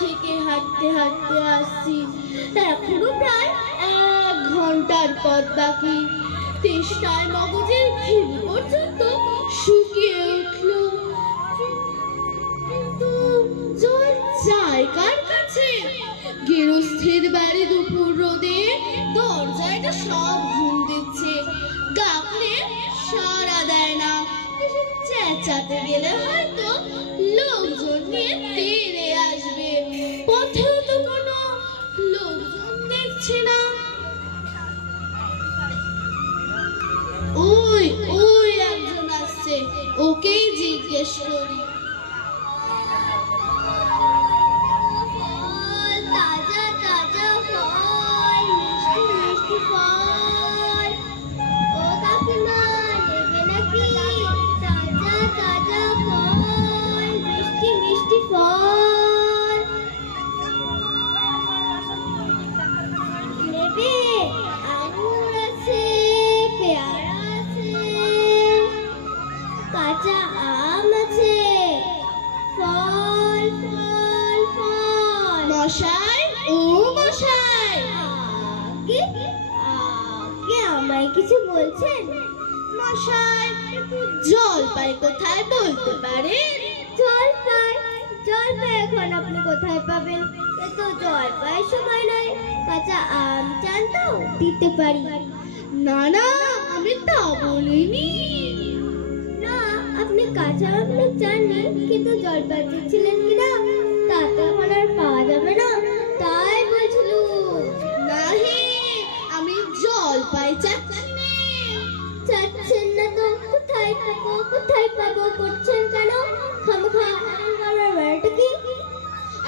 থেকে হাঁটতে হাঁটতে আসছি, এখনো প্রায় 1 ঘন্টার পথ বাকি। তেষ্টায় মগজের ঘিল পর্যন্ত শুকিয়ে উঠল। কিন্তু জল চায় কার কাছে? গেরস্থের বাড়ি দুপুর রোদে দরজাটা সব ঘুম দিচ্ছে, ডাকলে সাড়া দেয় না। চেঁচাতে গেলে হয়তো লোকজন নিয়ে তেড়ে আসবে, পথেও তো কোনো লোকজন দেখছে না। ওই ওই একজন আসছে, ওকেই জিজ্ঞেস করি। তাজা তাজা ফল, মিষ্টি মিষ্টি ফল, ও কাকিমা নেবে নাকি? তাজা তাজা ফল, মিষ্টি মিষ্টি ফল নেবে? আঙুর আছে, পেয়ারা আছে, কাঁচা আম আছে, ফল ফল ফল। মশাই, ও মশাই, আগে আগে আমায় কিছু বলছেন? মশাই, জলপাই কোথায় বলতে পারেন? জলপাই? জলপাই এখন আপনি কোথায় পাবেন? এ তো জলপাই সময় নয়। কাঁচা আম চান তো দিতে পারি। না না, আমি তা বলিনি। না, আপনি কাঁচা আম চাননি, কিন্তু জলপাই দিচ্ছিলেন কিনা তা তো এখন আর পাওয়া যাবে না, তাই বলছিল। নাহি, আমি জলপাই চাচ্ছি না। চাচ্ছেন না তো কোথায় পাবো কোথায় পাবো করছেন কেন? খামখা আমার বাড়িটা কি?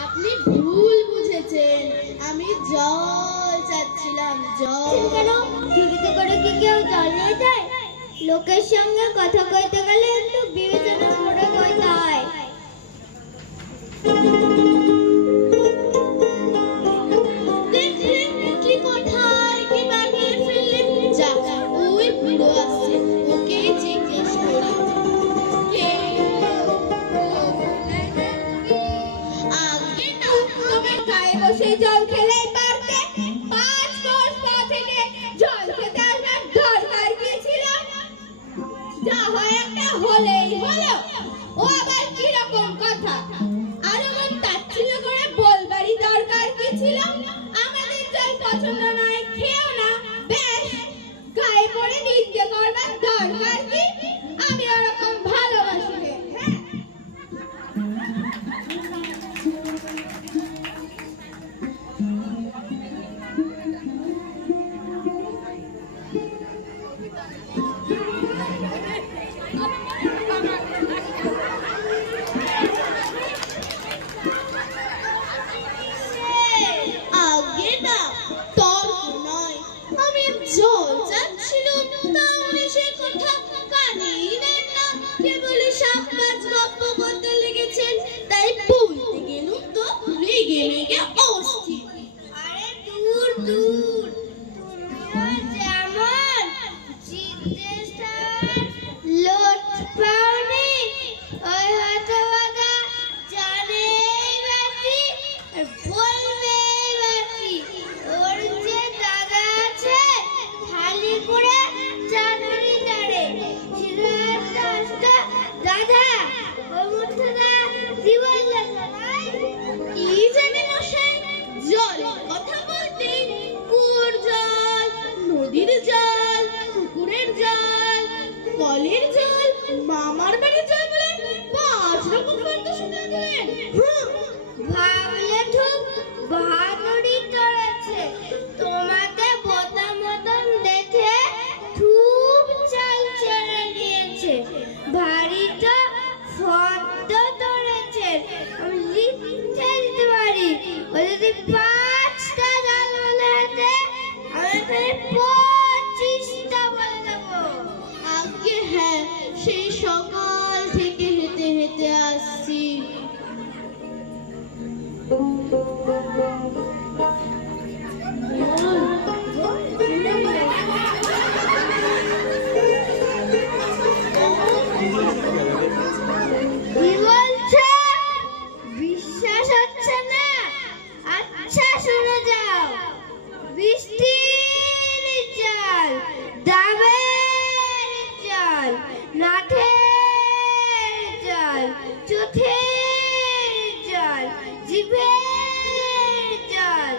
আপনি ভুল বুঝেছেন, আমি জল চাচ্ছিলাম। জল কেন? ঝুড়িতে করে কি কেউ জল নিয়ে যায়? লোকের সঙ্গে কথা কইতে গেলে একটু বিবেচনা করে কইতে হয়। দেখলেন কি কোথায় কি বানিয়ে ফেললেন? যাক, ওই বুড়ো আসছে, ওকে জিজ্ঞেস করি। আগে না, তোমার গায়ে বসে জল খেলেই পারতে। 5 কোষ পা থেকে জল খেতে আসবার দরকার কি ছিল? যা হয় একটা হলেই হলো। ও আবার কিরকম কথা? আর আমার তাচ্ছিল্য করে বলবারই দরকার কি ছিল? আমাদের জল পছন্দ নয়, খেও না, বেশ। গায়ে পড়ে নিন্দে করবার দরকার কি? আমি ওরকম ভালোবাসি রে, হ্যাঁ। আগে না, তর্ক নয়, আমি জল চাচ্ছিলাম, তাহলে সে কথা কানেই নেন না, কেবলই সাপমাছ গপ্প করতে লেগেছেন। তাই বলতে গেলুম তো রেগে মেগে অস্থির। আরে দূর দূর, তুমিও যেমন জিজ্ঞাসার লোট পাওনি, ওই হতভাগা জানেই বাকি আর বলবেই বাকি। ওর যে দাদা আছে, থালি করে চাটনি নাড়ে, সেটা দাদা, ওই মুঠোটা জীবন লেখা নাই। কি জানে মশাই, জলের কথা বলতে কুয়োর জল, নদীর জল, পুকুরের জল, কলের জল, মামার বাড়ির জল বলে 5 রকম শব্দ শুনে দিলেন। ভাবলে খুব বাহাদুরি করেছে। তোমাকে বোতা মতন দেখে খুব চাল চড়ে নিয়েছে। ভারী তো ফর্দ ধরেছে। আমি লিখতে দিতে পারি, ও যদি 5টা জল বলে হাতে, আমি 25টা বলে দেবো। আগে হ্যাঁ, সেই সকাল নাঠের জল, চোখের জল, জিভের জল,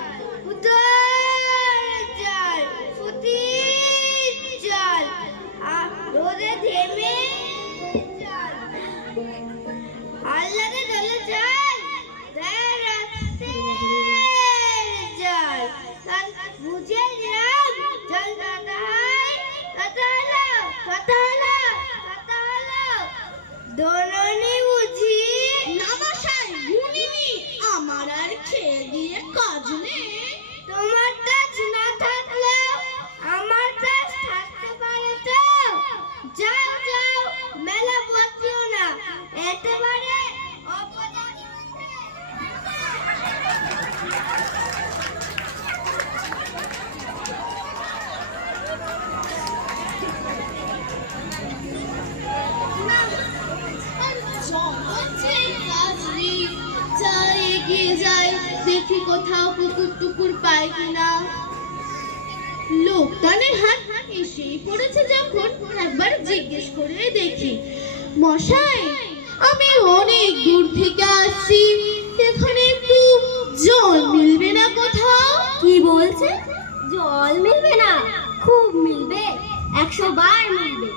উদর জল, ফুটির জল, রোদে ঘেমে জল, আল্লাদে জলে জল, জল, বুঝে দিলাম জল দোলনে বুঝি না মশাই, গুনিনি, আমার আর খেয়ে দিয়ে কাজ নেই। তোমার কাজ না থাকলেও আমার কাজ থাকতে পারে তো। যাও যাও, মেলা বসিও না, একেবারে দেখি কোথাও কুকুর টুকুর পাই কিনা। লোকটানের হাত এসেই পড়েছে যখন, একবার জিজ্ঞেস করে দেখি। মশাই, আমি অনেক দূর থেকে আসছি, এখানে একটু জল মিলবে না কোথাও? কি বলছে? জল মিলবে না? খুব মিলবে, 100 বার মিলবে।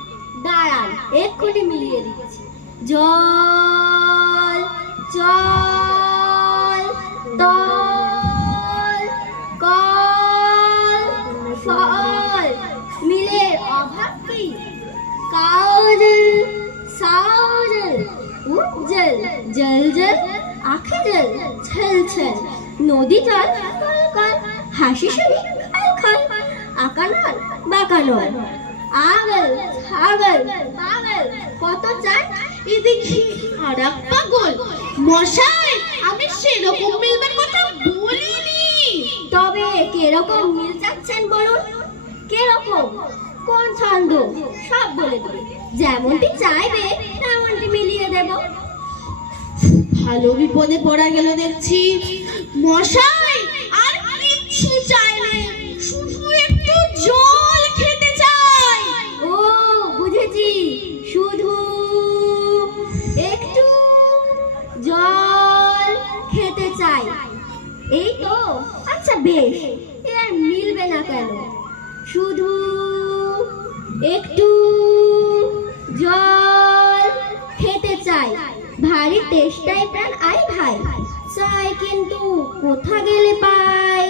দাঁড়ান, এক্ষুনি মিলিয়ে দিচ্ছি। জল, জল, তল, কল, ফল, মিলের অভাব কি? কাউজল, সাউজল, উজ্জল, জল জল, আখে জল, ছল ছল, নদী জল, কল কল, হাসি শুনি খাল খাল, আকানল, বাকানল, আগল, ছাগল, পাগল, কত চাই এ দেখি আর এক পাগল। মশাই, আমি সেরকম মিলবার কথা বলিনি। তবে কিরকম মিল চাচ্ছেন বলুন? কিরকম, কোন ছন্দ, সব বলে দেবে। যেমনটি চাইবে তেমনটি মিলিয়ে দেব। ভালো বিপদে পড়া গেল দেখছি। মশাই, আর কিচ্ছু চাই না, শুধু একটু জল খেতে চাই। ও বুঝেছি, শুধু একটু জল খেতে চাই, এই তো? আচ্ছা বেশ, এর মিলবে না কেন? শুধু একটু জল খেতে চাই, ভারী তেষ্টায় প্রাণ আই ভাই, চাই কিন্তু কোথা গেলে পাই?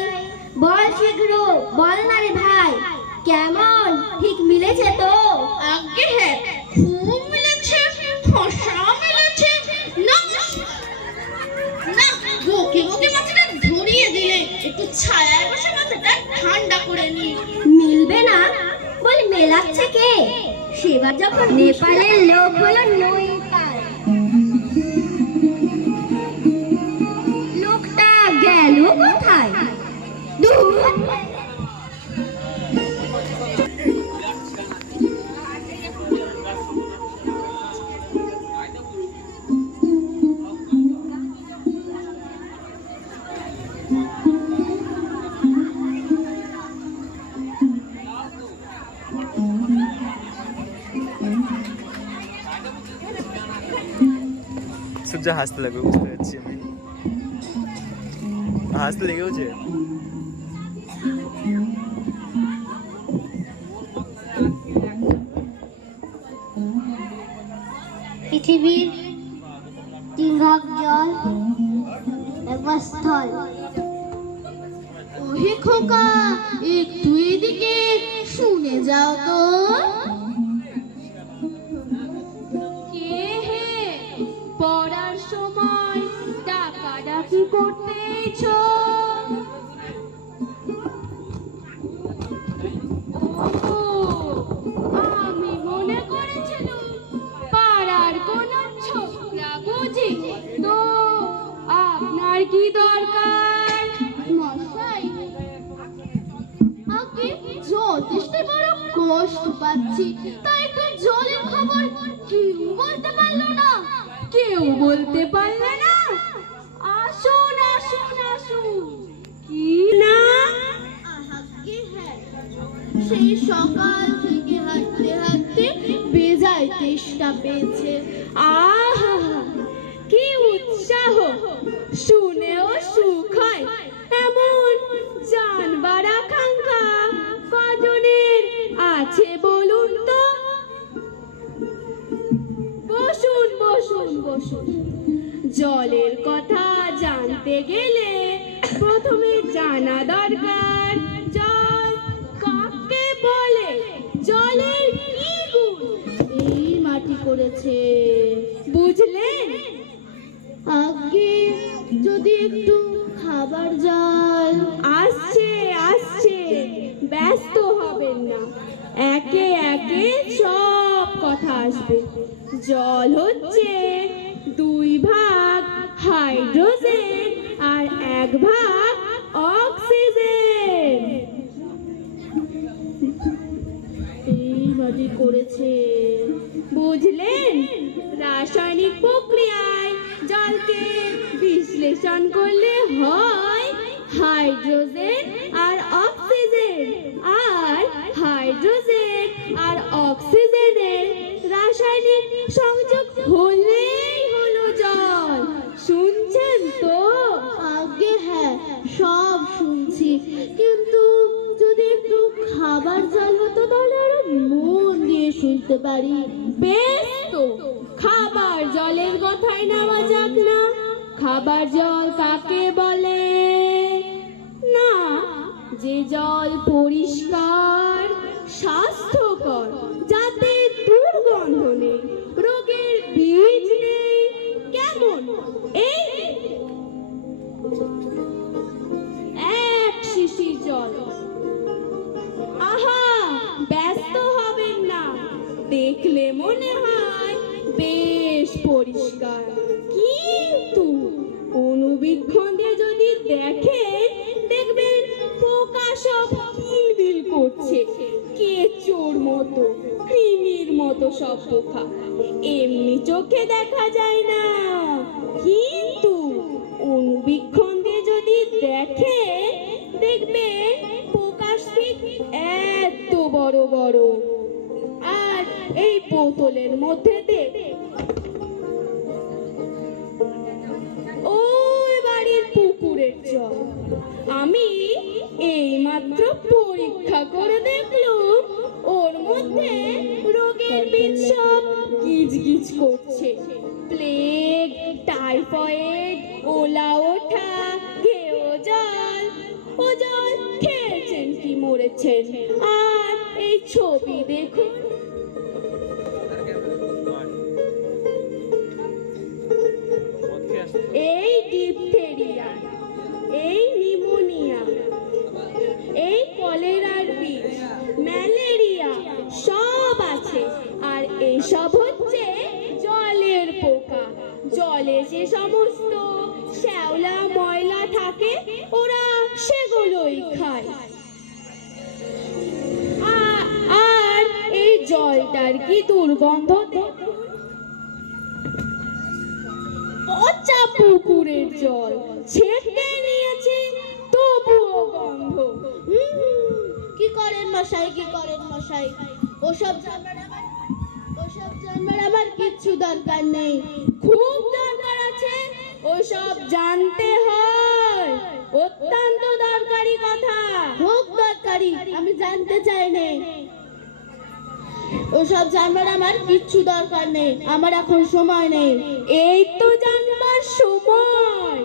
বল শীঘ্র, বল না রে ভাই, কেমন ঠিক মিলেছে তো? আগে হ্যাঁ, খুব মিলেছে, ফসা মিলেছে। না না, বকে বকে মাথাটা ধরিয়ে দিলে, একটু ছায়ায় বসে মাথাটা ঠান্ডা করে নি। মিলবে না বল, মেলাচ্ছে কে? সেবার যখন নেপালের লোক হলো নৈপাল, লোকটা গেল কোথায়? দূর। সূর্য হাসতে লাগবে, বুঝতে পারছি আমি। হাসতে লেগেছে। পৃথিবীর 3 ভাগ জল, 1 ভাগ স্থল। ওহে খোকা, একটু এদিকে শুনে যাও তো। কে হে পড়ার সময় ডাকাডাকি করতেছ? আমি মনে করেছিলাম পাড়ার কোন ছোকরা বুঝি তো। আপনার কি দরকার? মশাই, আগে জল তেষ্টায় বড় কষ্ট পাচ্ছি, তাই একটু জলের খবর কেউ বলতে পারলো না। কেউ বলতে পারলে না? আসুন আসুন আসুন। কি না? সেই সকাল থেকে হাঁটতে হাঁটতে বেজায় তেষ্টা পেয়েছে। আহা, কি উৎসাহ! শুনেও সুখ হয়। এমন জানবার আকাঙ্ক্ষা কজনের আছে বলুন তো? বসুন বসুন বসুন। জলের কথা জানতে গেলে প্রথমে জানা দরকার জল কাকে বলে, জলের কি গুণ এই মাটি করেছে, বুঝলেন? আগে যদি একটু খাবার জল। আসছে আসছে, ব্যস্ত হবেন না, একে একে সব কথা আসবে। জল হচ্ছে 2 ভাগ হাইড্রোজেন আর 1 ভাগ অক্সিজেন। এই মাটি করেছে, বুঝলেন? রাসায়নিক প্রক্রিয়ায় জলকে বিশ্লেষণ করলে হয় হাইড্রোজেন আর অক্সিজেন, আর হাইড্রোজেন আর অক্সিজেনের রাসায়নিক সংযোগ হলেই হলো জল। শুনছেন তো? আগে হ্যাঁ, সব শুনছি, কিন্তু যদি একটু খাবার জল হতো তাহলে আরো মন দিয়ে শুনতে পারি। বেশ তো, খাবার জলের কথাই নেওয়া যাক না। খাবার জল কাকে বলে? না, যে জল পরিষ্কার স্বাস্থ্যকর, যাতে দুর্গন্ধ নেই, রোগের বীজ নেই। কেমন? এই 1 শিশির জল। আহা, ব্যস্ত হবেন না, দেখলে মনে হয় বেশ পরিষ্কার, কিন্তু অনুবীক্ষণ দিয়ে যদি দেখেন দেখবেন পোকা সব কিলবিল করছে, কেঁচোর মতো, কৃমির মতো সব পোকা। এমনি চোখে দেখা যায় না, কিন্তু অনুবীক্ষণ দিয়ে যদি দেখেন দেখবেন পোকা ঠিক এত বড় বড়। আর এই বোতলের মধ্যে ওই বাড়ির পুকুরের জল। আমি এইমাত্র পরীক্ষা করে দেখলুম ওর মধ্যে রোগের বীজ সব গিজ গিজ করছে। প্লেগ, টাইফয়েড, ওলা ওঠা, ঘেও জল। ও জল খেয়েছেন কি মরেছেন? আর এই ছবি দেখুন। এই ডিপথেরিয়া, এই নিউমোনিয়া, এই কলেরার বীজ, ম্যালেরিয়া সব আছে। আর এইসব হচ্ছে জলের পোকা। জলে যে সমস্ত শ্যাওলা ময়লা থাকে ওরা সেগুলোই খায়। আর এই জলটার কি দুর্গন্ধ! পচা পুকুরের জল ছেঁকে নিয়েছে, তবুও গন্ধ। কি করেন মশাই, কি করেন মশাই? ওসব জানবার আমার কিচ্ছু দরকার নেই। খুব দরকার আছে, ওসব জানতে হয়, অত্যন্ত দরকারি কথা। খুব দরকারি, আমি জানতে চাই না। ওসব জানবার আমার কিচ্ছু দরকার নেই, আমার এখন সময় নেই। এই তো জানবার সময়।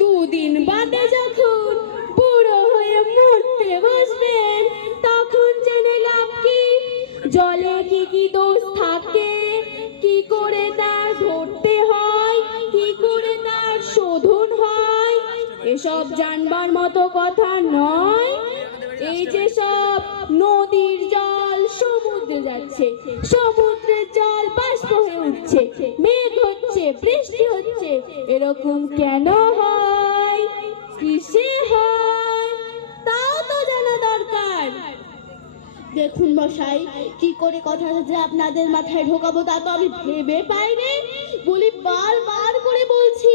2 দিন বাদে যখন বুড়ো হয়ে মরতে বসবেন তখন জেনে লাভ কি? জলে কি কি দোষ থাকে, কি করে তা ধরতে হয়, কি করে তার শোধন হয়, এসব জানবার মতো কথা নয়। এই যে সব নদীর জল সমুদ্রে যাচ্ছে, সমুদ্রের জল বাষ্প হয়ে উঠছে, মেঘ হচ্ছে, বৃষ্টি হচ্ছে, এরকম কেন হয়, কিসে হয়, তাও তো জানা দরকার। দেখুন মশাই, কি করে কথা যে আপনাদের মাথায় ঢোকাবো তা তো আমি ভেবে পাইনি। বলি বারবার করে বলছি,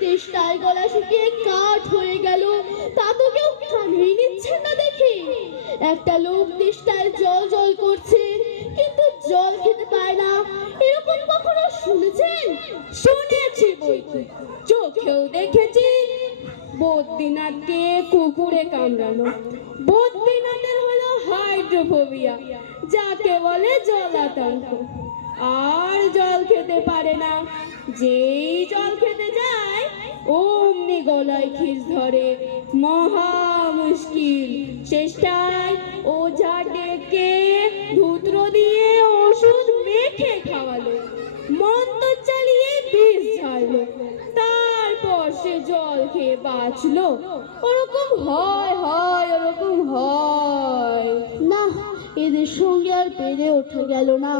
তেষ্টায় গলা শুকিয়ে কাঠ হয়ে গেল, তা তো কেউ কানেই নিচ্ছেন না। দেখি একটা লোক তেষ্টায় জল জল করছে, কিন্তু জল খেতে পায় না, এরকম কখনো শুনেছেন? শুনেছি বইকি, চোখেও দেখেছি। বদ্রীনাথকে কুকুরে কামড়ানো। বদ্রীনাথের হলো হাইড্রোফোবিয়া, যাকে বলে জলাতঙ্ক। আর জল খেতে পারে না। যেই জল খেতে যায় অমনি গলায় খিস ধরে, মহা মুশকিল। শেষটায় ওঝা ডেকে ধূত্র দিয়ে ওষুধ মেখে খাওয়ালো, মন্ত্র চালিয়ে বিষ ঝাড়লো, তারপর সে জল খেয়ে বাঁচলো। ওরকম হয়, ওরকম হয়। না, এদের সঙ্গে আর পেরে ওঠা গেল না।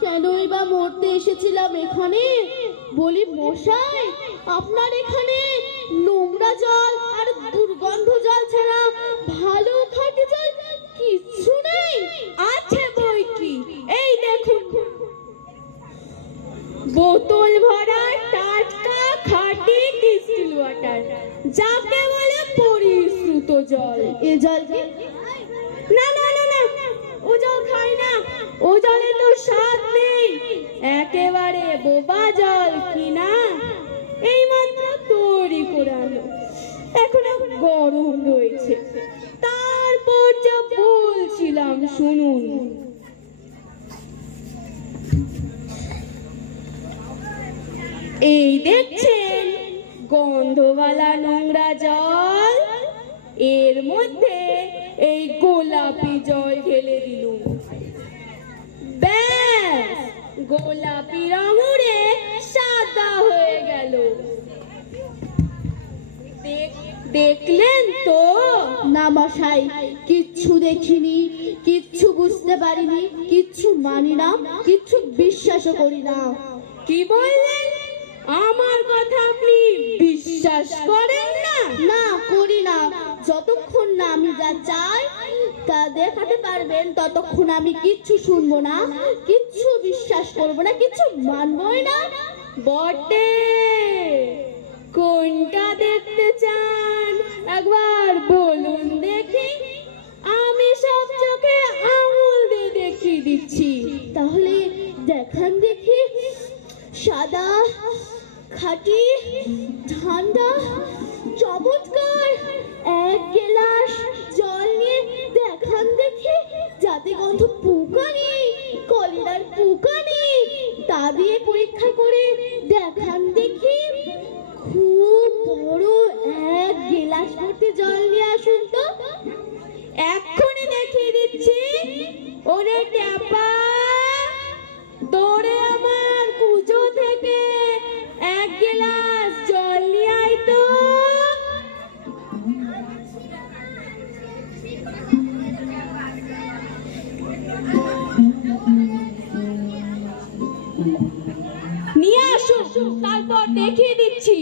কেনই বা মরতে এসেছিলাম এখানে? বলি মশাই, আপনার এখানে নোংরা জল আর দুর্গন্ধ জল ছাড়া ভালো খাঁটি জল কিচ্ছু নেই? আছে বই কি, এই দেখুন, বোতল ভরা টাটকা খাঁটি ডিস্টিল ওয়াটার, যাকে বলে পরিশ্রুত জল। এ জল কি? না না না না, ও জল খাই না, ও জলে তো স্বাদ নেই, একেবারে বোবা জল কিনা। এই মাত্র তৈরি করে আনো, এখন গরম রয়েছে। তারপর যা বলছিলাম শুনুন। এই দেখছেন গন্ধওয়ালা নোংরা জল, এর মধ্যে এই গোলাপি জল ঢেলে দিলুম। ব্যাস, গোলাপি রং উড়ে সাদা হয়ে গেল। দেখলেন তো? না মশাই, কিচ্ছু দেখিনি, কিচ্ছু বুঝতে পারিনি, কিচ্ছু মানি না, কিচ্ছু বিশ্বাসও করি না। কি বললেন? আমার কথা আপনি বিশ্বাস করেন না? না, করি না। যতক্ষণ না আমি যা চাই তা দেখাতে পারবেন, ততক্ষণ আমি কিচ্ছু শুনবো না, কিচ্ছু বিশ্বাস করবো না, কিচ্ছু মানবই না। বটে, কোনটা দেখতে চান একবার বলুন দেখি, আমি সব চোখে আঙুল দিয়ে দেখিয়ে দিচ্ছি। তাহলে দেখান দেখি। সাদা, খাঁটি, ঠান্ডা, চমৎকার এক গ্লাস জল নিয়ে দেখান দেখি, যাতে গন্ধ পোকা নেই, কলেরার পোকা নেই, তা দিয়ে পরীক্ষা করে দেখান দেখি। খুব বড় এক গ্লাস ভর্তি জল নিয়ে আসুন তো। এক্ষুনি দেখিয়ে দিচ্ছি। ওরে ট্যাপা, দৌড়ে আমার কুজো থেকে এক গ্লাস জল নিয়ে আয় তো। নিয়ে আসো, তারপর দেখিয়ে দিচ্ছি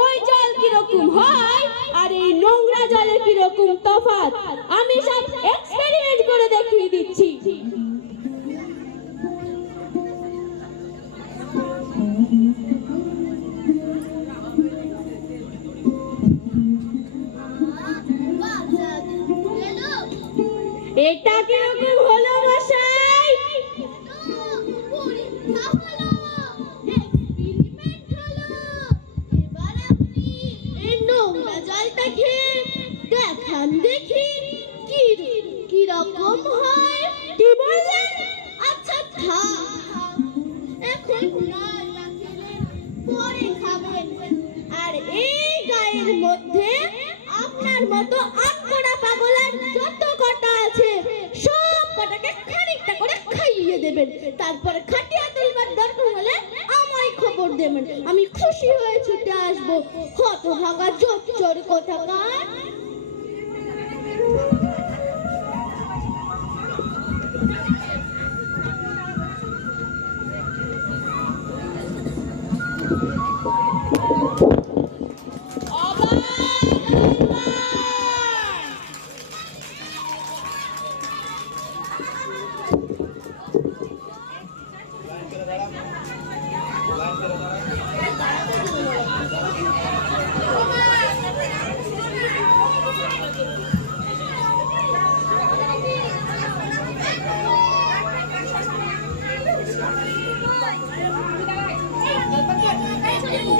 ওই জল কিরকম হয় আর এই নোংরা জলের কিরকম তফাৎ। আমি সব এক্সপেরিমেন্ট করে দেখিয়ে দিচ্ছি। এটা কিরকম হলো মশাই? জলটা খেয়ে দেখান দেখি কি রকম হয়। কি বললেন? আচ্ছা থাক, এখন নয় না খেলে পরে খাবেন। আর এই গায়ের মধ্যে আপনার মতো আটকড়া পাগলার যত কটা আছে সব কটাকে খানিকটা করে খাইয়ে দেবেন। তারপরে খাটিয়া তুলবার দরকার হলে আমায় খবর দেবেন, আমি খুশি হয়ে ছুটে আসবো। হতভাগা জোচ্চোর কোথাকার।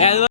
একবার